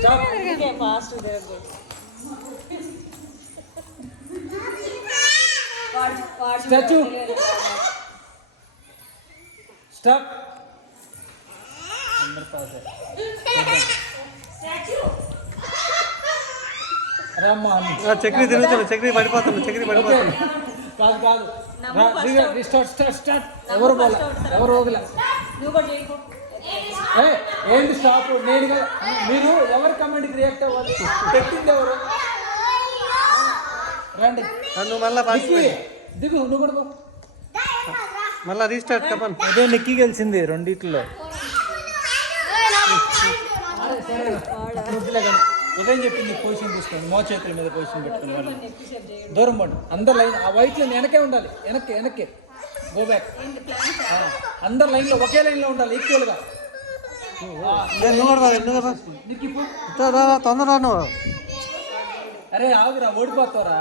Fast statue stop Chakri తిరుగుతుంది, చక్రీ పడిపోతుంది, చక్రీ పడిపోతుంది. కాదు కాదు స్టార్ట్ ఎవరు పోలే ఎవరు పోగలే ఏంటి స్టాప్ నేను కదా మీరు ఎవరు కమెంట్కి రియాక్ట్ అవ్వాలి పెట్టింది ఎవరు రండి నువ్వు మళ్ళీ దిగు నువ్వు కూడా మళ్ళీ రీస్టార్ట్ కమన్. అదే నిక్కి గెలిచింది రెండిట్లో. ఉదయం చెప్పింది పొజిషన్ తీసుకోండి, మో చేతుల మీద పొజిషన్ పెట్టుకుని దూరం పండు అందరు లైన్ ఆ వైట్ లైన్ వెనకే ఉండాలి, వెనక్కి గో బ్యాక్. అందరు లైన్లో ఒకే లైన్లో ఉండాలి ఈక్వల్గా. తొందరగా నువ్వు అరే ఆగురా ఓడిపోతారా.